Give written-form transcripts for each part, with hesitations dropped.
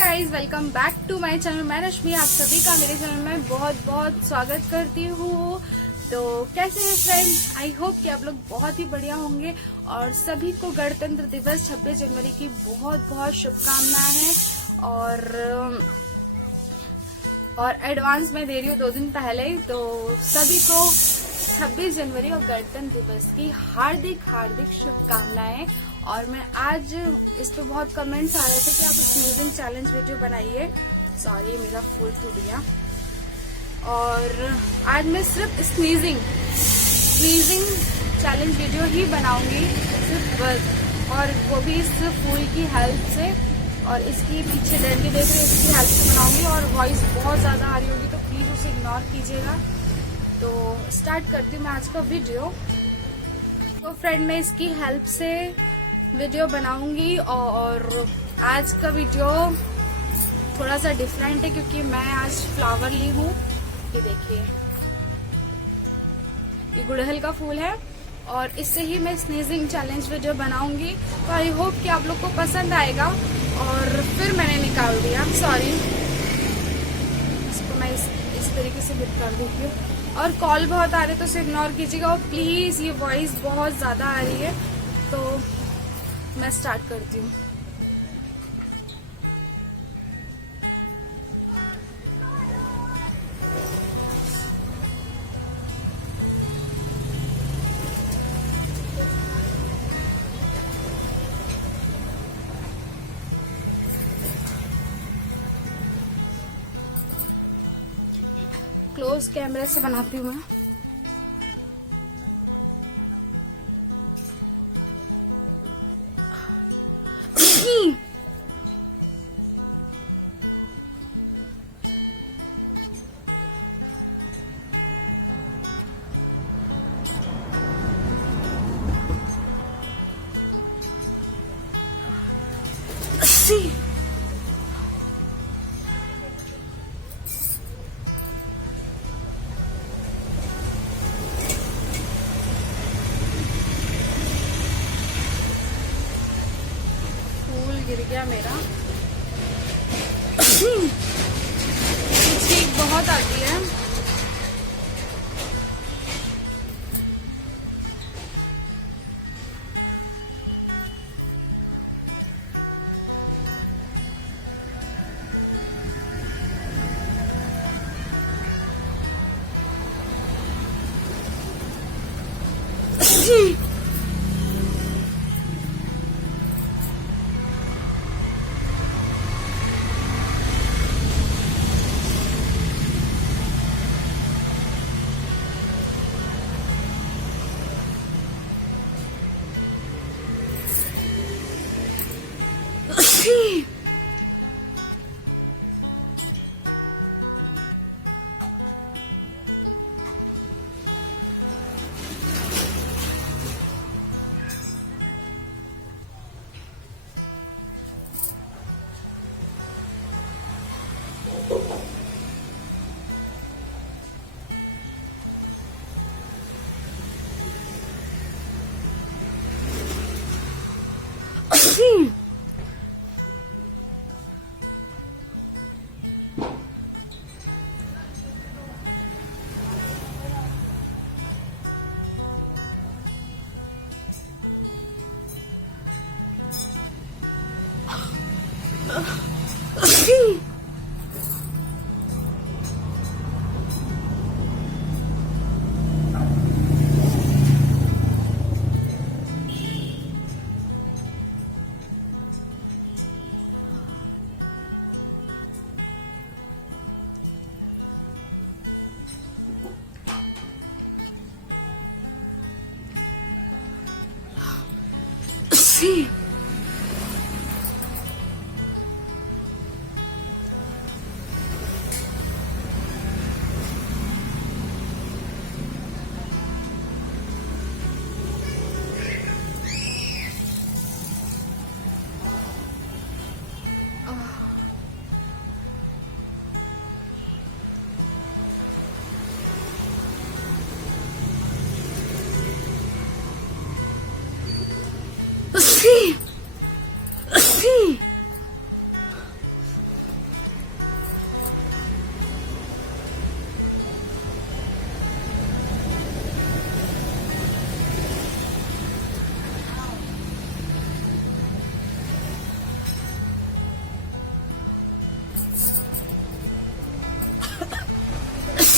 Guys, welcome back to my channel. मैं रश्मि आप सभी का मेरे चैनल में बहुत बहुत स्वागत करती हूँ। तो कैसे हैं फ्रेंड्स? आई होप कि आप लोग बहुत ही बढ़िया होंगे और सभी को गणतंत्र दिवस 26 जनवरी की बहुत बहुत शुभकामनाएं हैं। और एडवांस में दे रही हूँ 2 दिन पहले। तो सभी को 26 जनवरी और गणतंत्र दिवस की हार्दिक हार्दिक शुभकामनाएं। और मैं आज इस पे बहुत कमेंट्स आ रहे थे कि आप स्नीजिंग चैलेंज वीडियो बनाइए। सॉरी, मेरा फूल टूट गया। और आज मैं सिर्फ स्नीजिंग चैलेंज वीडियो ही बनाऊंगी, सिर्फ बस, और वो भी इस फूल की हेल्प से। और इसकी पीछे डंडी देख रहे हैं, इसकी हेल्प से बनाऊंगी। और वॉइस बहुत ज्यादा आ रही होगी तो प्लीज उसे इग्नोर कीजिएगा। तो स्टार्ट करती हूँ मैं आज का वीडियो। तो फ्रेंड, मैं इसकी हेल्प से वीडियो बनाऊंगी। और आज का वीडियो थोड़ा सा डिफरेंट है क्योंकि मैं आज फ्लावर ली हूँ। ये देखिए, ये गुड़हल का फूल है और इससे ही मैं स्नीजिंग चैलेंज वीडियो बनाऊंगी। तो आई होप कि आप लोग को पसंद आएगा। और फिर मैंने निकाल दिया, सॉरी, इसको मैं इस तरीके से बिट कर देती हूँ। और कॉल बहुत आ रहे तो उसे इग्नोर कीजिएगा। और प्लीज, ये वॉइस बहुत ज्यादा आ रही है तो मैं स्टार्ट करती हूँ। क्लोज कैमरे से बनाती हूँ मैं। गिर गया मेरा। छींक बहुत आती है।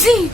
See?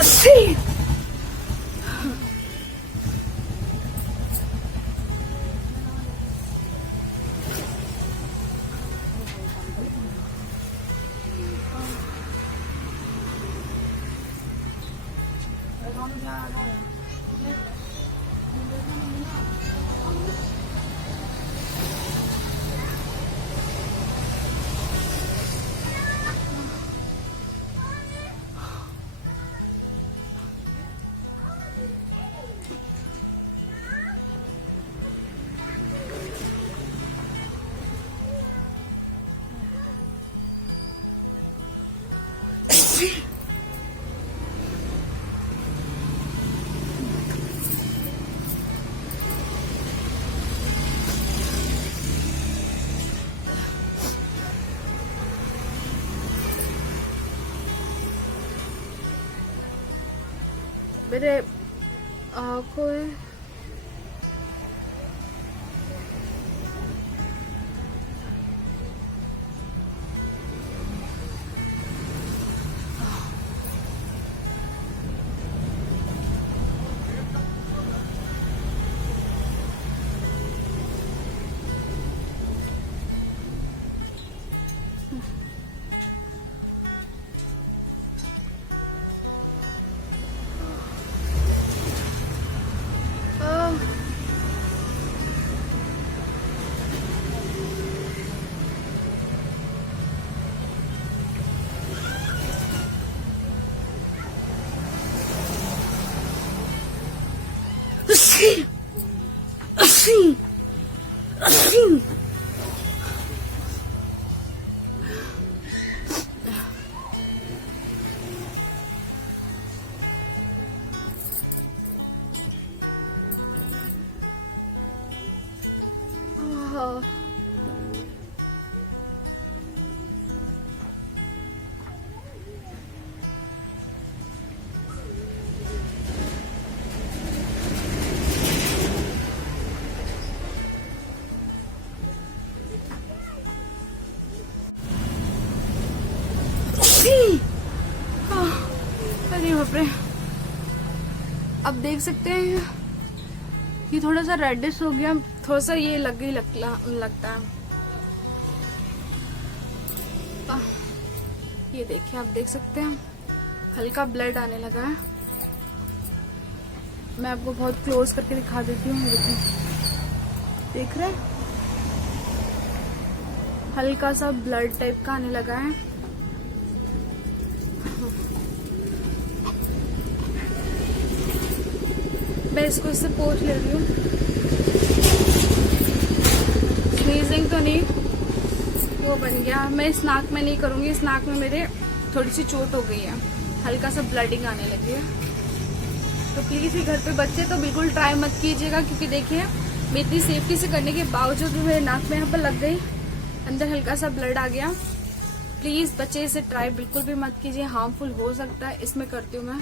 See? मेरे आँखों में अरे बाप रे, अब देख सकते हैं ये थोड़ा सा रेडिश हो गया, थोड़ा सा ये लगता है। ये देखिए, आप देख सकते हैं हल्का ब्लड आने लगा है। मैं आपको बहुत क्लोज करके दिखा देती हूँ। देख रहे हैं, हल्का सा ब्लड टाइप का आने लगा है। मैं इसको इससे पोंछ ले रही हूँ। स्नीजिंग तो नहीं, वो बन गया। मैं इस नाक में नहीं करूंगी, इस नाक में मेरे थोड़ी सी चोट हो गई है, हल्का सा ब्लडिंग आने लगी है। तो प्लीज ये घर पे बच्चे तो बिल्कुल ट्राई मत कीजिएगा, क्योंकि देखिए मैं इतनी सेफ्टी से करने के बावजूद भी मेरे नाक में यहाँ पर लग गई, अंदर हल्का सा ब्लड आ गया। प्लीज बच्चे इसे ट्राई बिल्कुल भी मत कीजिए, हार्मफुल हो सकता है। इसमें करती हूँ मैं।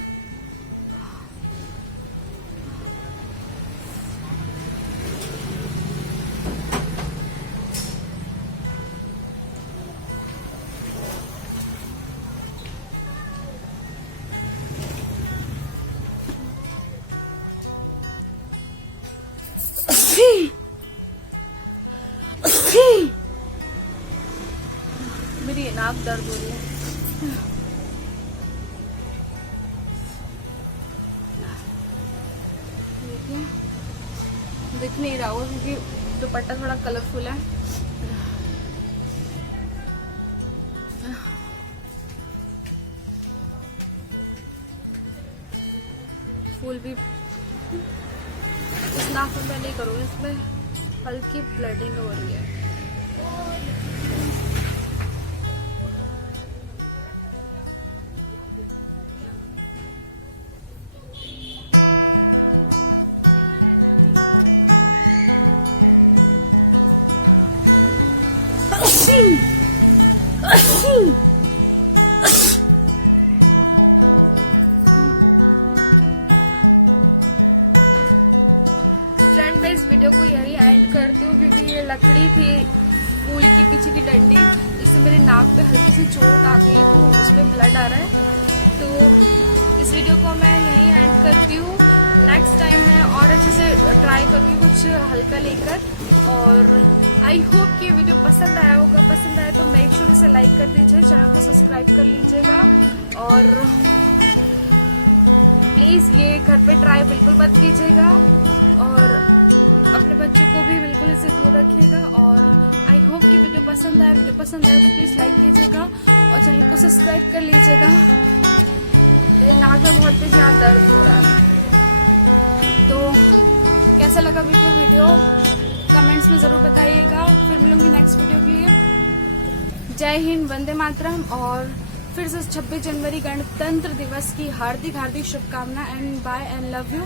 मेरी नाक दर्द हो रही है। देखिए दिख नहीं रहा होगा क्योंकि दुपट्टा थोड़ा कलरफुल है। फूल भी इस नाक में मैं नहीं करूँगी, इसमें हल्की ब्लडिंग हो रही है। फ्रेंड मैं इस वीडियो को यही एंड करती हूँ, क्योंकि ये लकड़ी थी फूल की पीछे की डंडी, इससे मेरे नाक पे हल्की सी चोट आ गई तो उसमें ब्लड आ रहा है। तो इस वीडियो को मैं यही एंड करती हूँ। नेक्स्ट टाइम मैं और अच्छे से ट्राई करूँगी कुछ हल्का लेकर। और आई होप कि ये वीडियो पसंद आया होगा। पसंद आया तो मेक श्योर इसे लाइक कर दीजिए, चैनल को सब्सक्राइब कर लीजिएगा और प्लीज़ ये घर पे ट्राई बिल्कुल मत कीजिएगा और अपने बच्चों को भी बिल्कुल इससे दूर रखिएगा। और आई होप कि वीडियो पसंद आए तो प्लीज़ लाइक कीजिएगा और चैनल को सब्सक्राइब कर लीजिएगा। मेरे नाक में बहुत तेज यहाँ दर्द हो रहा है। तो कैसा लगा वीडियो कमेंट्स में ज़रूर बताइएगा। फिर मिलूंगी नेक्स्ट वीडियो के लिए। जय हिंद, वंदे मातरम। और फिर से 26 जनवरी गणतंत्र दिवस की हार्दिक शुभकामना and bye and love you.